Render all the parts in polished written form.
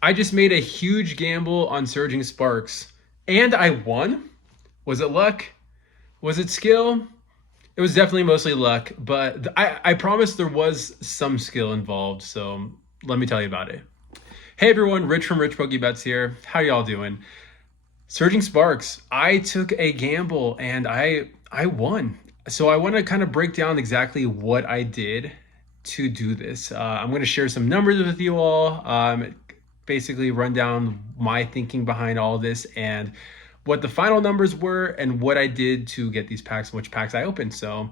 I just made a huge gamble on Surging Sparks and I won. Was it luck? Was it skill? It was definitely mostly luck, but I promise there was some skill involved. So let me tell you about it. Hey everyone, Rich from Rich Pokebets here. How y'all doing? Surging Sparks. I took a gamble and I won. So I want to kind of break down exactly what I did to do this. I'm going to share some numbers with you all. Basically run down my thinking behind all this and what the final numbers were and what I did to get these packs, which packs I opened. So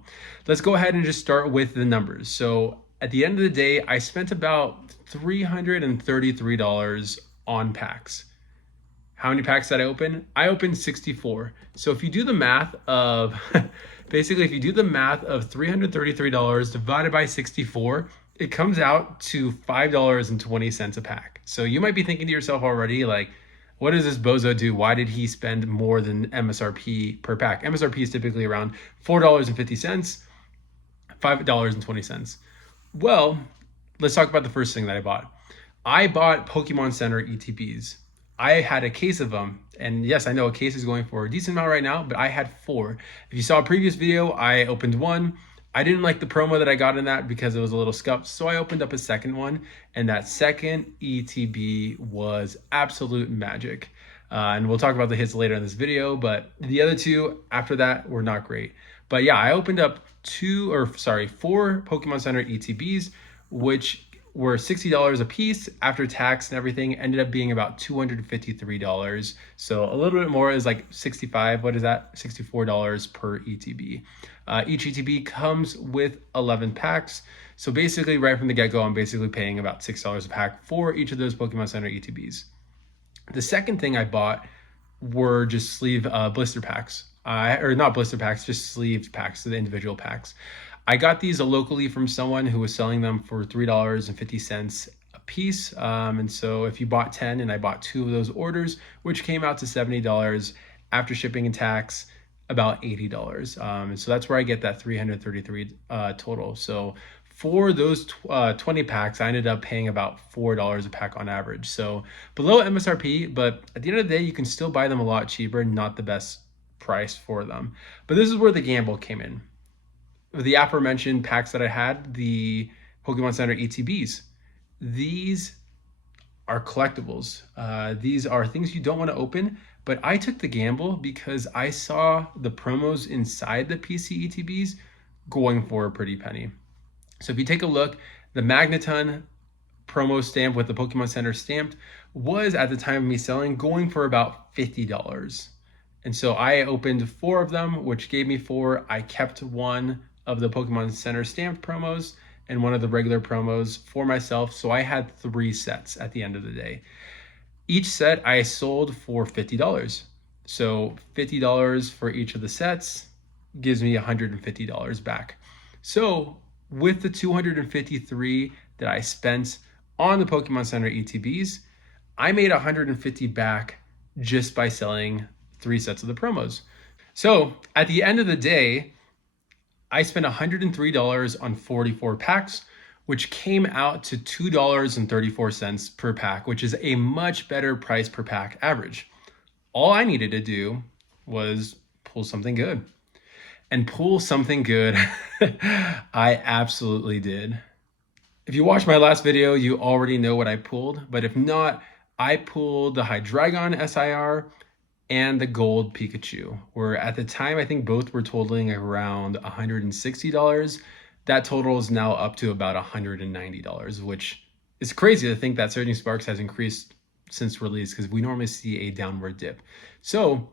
let's go ahead and just start with the numbers. So at the end of the day, I spent about $333 on packs. How many packs did I open? I opened 64. So if you do the math of basically if you do the math of $333 divided by 64, it comes out to $5.20 a pack. So you might be thinking to yourself already, like, what does this bozo do? Why did he spend more than MSRP per pack? MSRP is typically around $4.50, $5.20. Well, let's talk about the first thing that I bought. I bought Pokemon Center ETBs. I had a case of them, and yes, I know a case is going for a decent amount right now, but I had 4. If you saw a previous video, I opened one. I didn't like the promo that I got in that because it was a little scuffed, so I opened up a second one, and that second ETB was absolute magic. And we'll talk about the hits later in this video, but the other two after that were not great. But yeah, I opened up 4 Pokemon Center ETBs, which were $60 a piece after tax and everything. Ended up being about $253. So a little bit more is like 65. What is that? $64 per ETB. Each ETB comes with 11 packs. So basically right from the get-go, I'm basically paying about $6 a pack for each of those Pokemon Center ETBs. The second thing I bought were just sleeve blister packs. Or not blister packs, just sleeved packs, so the individual packs. I got these locally from someone who was selling them for $3.50 a piece. And so if you bought 10 and I bought 2 of those orders, which came out to $70 after shipping and tax, about $80. And so that's where I get that 333 total. So for those 20 packs, I ended up paying about $4 a pack on average. So below MSRP, but at the end of the day, you can still buy them a lot cheaper, not the best price for them. But this is where the gamble came in. The aforementioned packs that I had, the Pokemon Center ETBs, these are collectibles. These are things you don't want to open, but I took the gamble because I saw the promos inside the PC ETBs going for a pretty penny. So if you take a look, the Magneton promo stamp with the Pokemon Center stamped was at the time of me selling going for about $50. And so I opened 4 of them, which gave me 4. I kept one of the Pokemon Center stamped promos and one of the regular promos for myself. So I had 3 sets at the end of the day. Each set I sold for $50. So $50 for each of the sets gives me $150 back. So with the $253 that I spent on the Pokemon Center ETBs, I made $150 back just by selling 3 sets of the promos. So at the end of the day, I spent $103 on 44 packs, which came out to $2.34 per pack, which is a much better price per pack average. All I needed to do was pull something good. And pull something good, I absolutely did. If you watched my last video, you already know what I pulled, but if not, I pulled the Hydreigon SIR and the Gold Pikachu, where at the time, I think both were totaling around $160. That total is now up to about $190, which is crazy to think that Surging Sparks has increased since release because we normally see a downward dip. So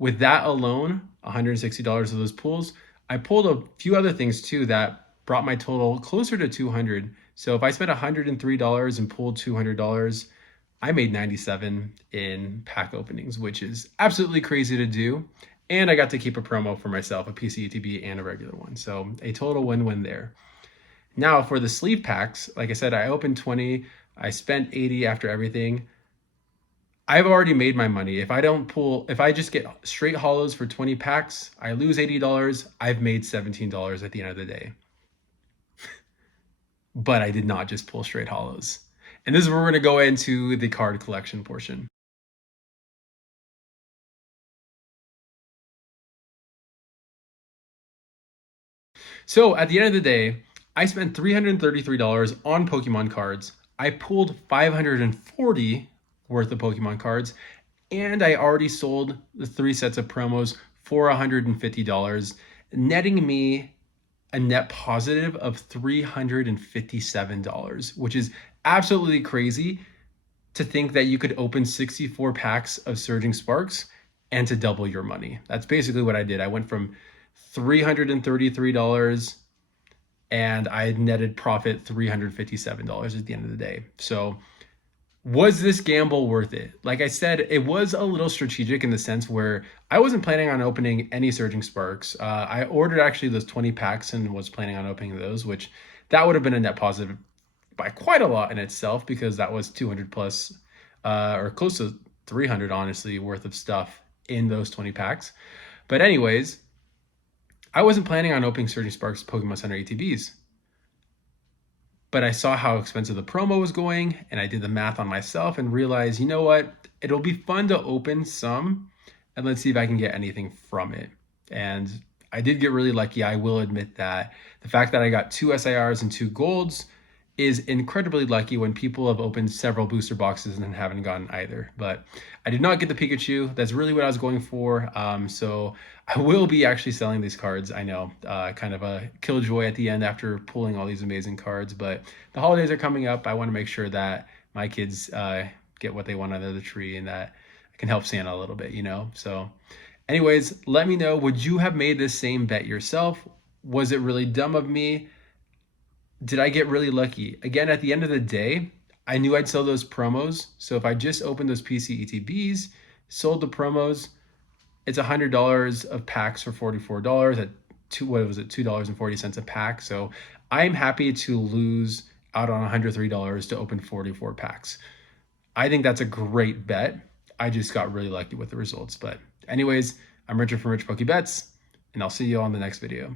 with that alone, $160 of those pulls, I pulled a few other things too that brought my total closer to $200. So if I spent $103 and pulled $200, I made 97 in pack openings, which is absolutely crazy to do. And I got to keep a promo for myself, a PC ETB and a regular one. So a total win-win there. Now for the sleeve packs, like I said, I opened 20, I spent 80 after everything. I've already made my money. If I just get straight hollows for 20 packs, I lose $80. I've made $17 at the end of the day. But I did not just pull straight hollows. And this is where we're going to go into the card collection portion. So at the end of the day, I spent $333 on Pokemon cards. I pulled 540 worth of Pokemon cards, and I already sold the 3 sets of promos for $150, netting me a net positive of $357, which is absolutely crazy to think that you could open 64 packs of Surging Sparks and to double your money. That's basically what I did. I went from $333 and I netted profit $357 at the end of the day. So was this gamble worth it? Like I said, it was a little strategic in the sense where I wasn't planning on opening any Surging Sparks. I ordered actually those 20 packs and was planning on opening those, which that would have been a net positive by quite a lot in itself, because that was 200 plus or close to 300 honestly worth of stuff in those 20 packs. But anyways, I wasn't planning on opening Surging Sparks Pokemon Center ATBs, but I saw how expensive the promo was going, and I did the math on myself and realized, you know what, it'll be fun to open some, and let's see if I can get anything from it. And I did get really lucky. I will admit that the fact that I got 2 SIRs and 2 golds is incredibly lucky when people have opened several booster boxes and haven't gotten either. But I did not get the Pikachu. That's really what I was going for. So I will be actually selling these cards. I know, kind of a killjoy at the end after pulling all these amazing cards. But the holidays are coming up. I want to make sure that my kids get what they want under the tree, and that I can help Santa a little bit, you know? So anyways, let me know, would you have made this same bet yourself? Was it really dumb of me? Did I get really lucky? Again, at the end of the day, I knew I'd sell those promos. So if I just opened those PC ETBs, sold the promos, it's $100 of packs for $44 at $2.40 a pack. So I'm happy to lose out on $103 to open 44 packs. I think that's a great bet. I just got really lucky with the results. But anyways, I'm Richard from Rich Pokey Bets, and I'll see you on the next video.